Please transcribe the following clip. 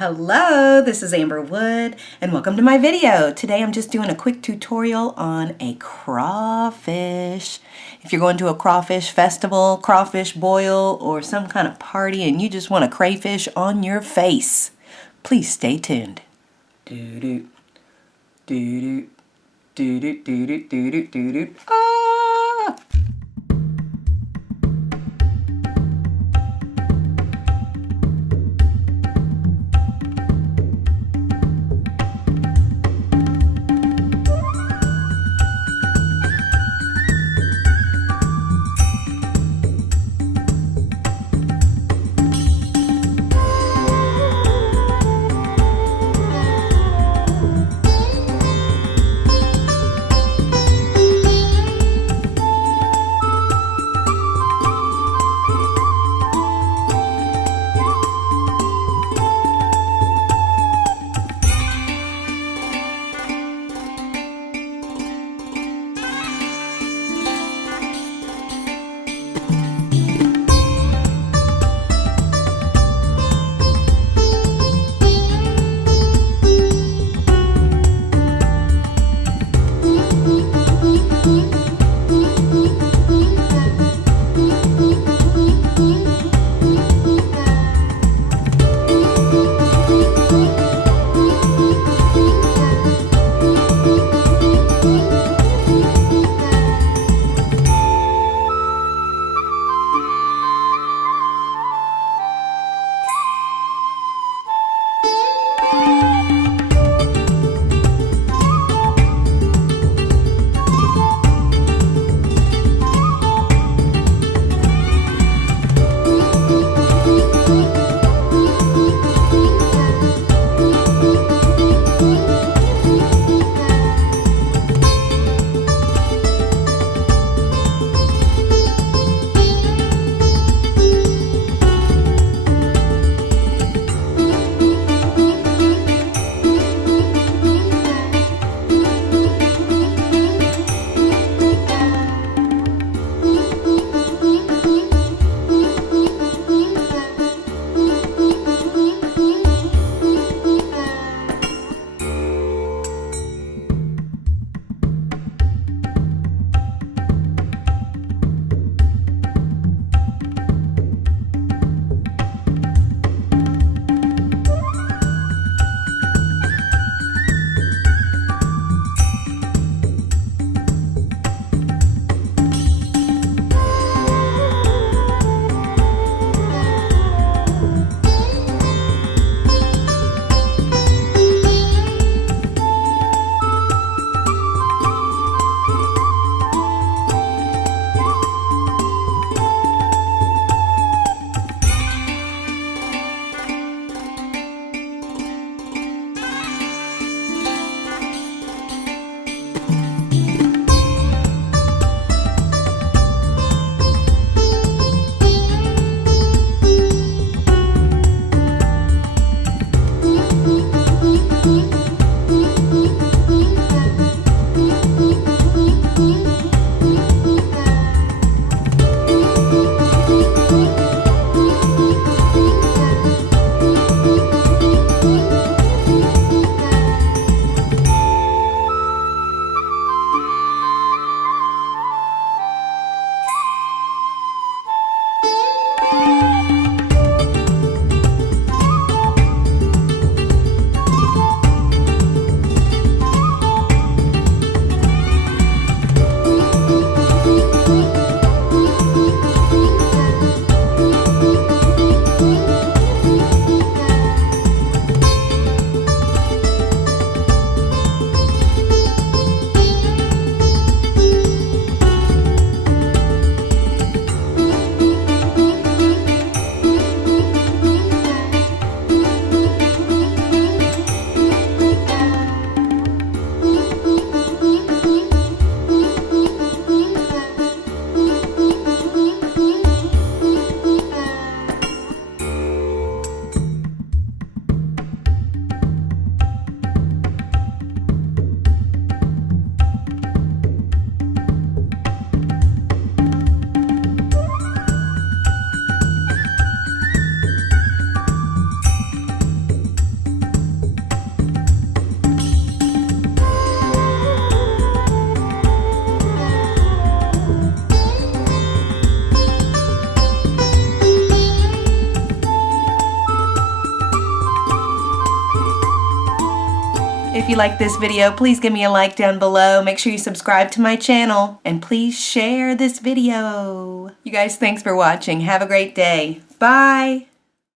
Hello, this is Amber Wood and welcome to my video. Today I'm just doing a quick tutorial on a crawfish. If you're going to a crawfish festival, crawfish boil, or some kind of party and you just want a crayfish on your face, please stay tuned. Doo-doo, doo-doo, doo-doo, doo-doo, doo-doo, doo-doo. Ah! If you like this video, please give me a like down below. Make sure you subscribe to my channel and please share this video. You guys, thanks for watching. Have a great day. Bye.